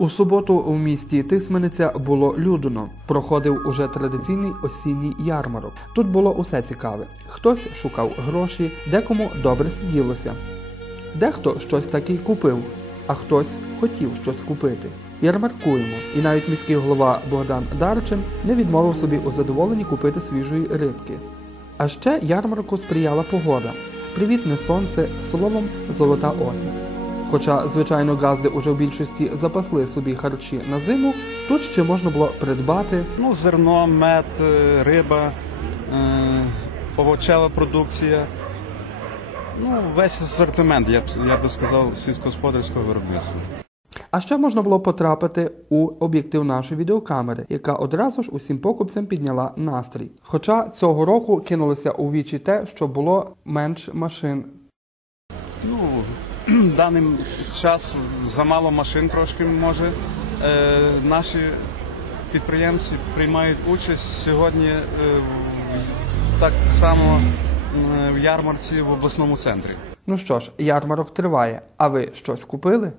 У суботу у місті Тисмениця було людно. Проходив уже традиційний осінній ярмарок. Тут було усе цікаве. Хтось шукав гроші, декому добре сиділося. Дехто щось таки купив, а хтось хотів щось купити. Ярмаркуємо, і навіть міський голова Богдан Дарчин не відмовив собі у задоволенні купити свіжої рибки. А ще ярмарку сприяла погода. Привітне сонце, словом, золота осінь. Хоча, звичайно, газди уже в більшості запасли собі харчі на зиму, тут ще можна було придбати Ну, зерно, мед, е, риба, е, овочева продукція. Ну, весь асортимент, я б, я би сказав, сільськогосподарського виробництва. А ще можна було потрапити у об'єктив нашої відеокамери, яка одразу ж усім покупцям підняла настрій. Хоча цього року кинулося у вічі те, що було менш машин. Ну, в даний час замало машин трошки може. Е, наші підприємці приймають участь сьогодні е, так само в ярмарці в обласному центрі. Ну що ж, ярмарок триває. А ви щось купили?